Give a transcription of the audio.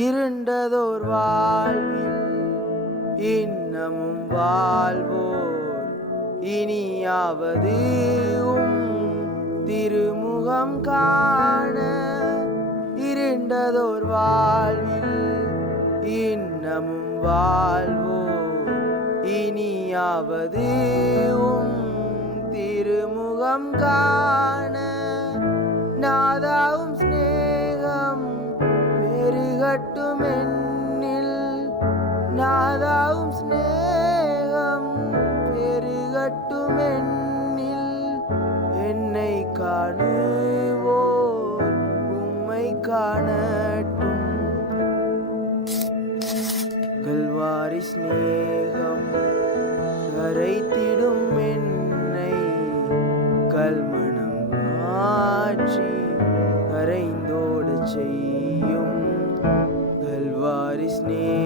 இருண்டதோர் வாழ்வில் இன்னமும் வாழ்வோர் இனியாவது திருமுகம் காண. இருண்டதோர் வாழ்வில் இன்னமும் வாழ்வோர் இனியாவது திருமுகம் காண. நாதாவும் ஸ்நேகம் பெருகட்டும் என்னில், நாதாவும் ஸ்நேகம் பெருகட்டும் என்னில். என்னை காணுவோர் உம்மை காணட்டும். கல்வாரி ஸ்நேகம் கரைத்திடும் என்னை, கல்மணம் மாற்றி கரைந்தோடு செய்யும். கல்வாரி ஸ்நேகம்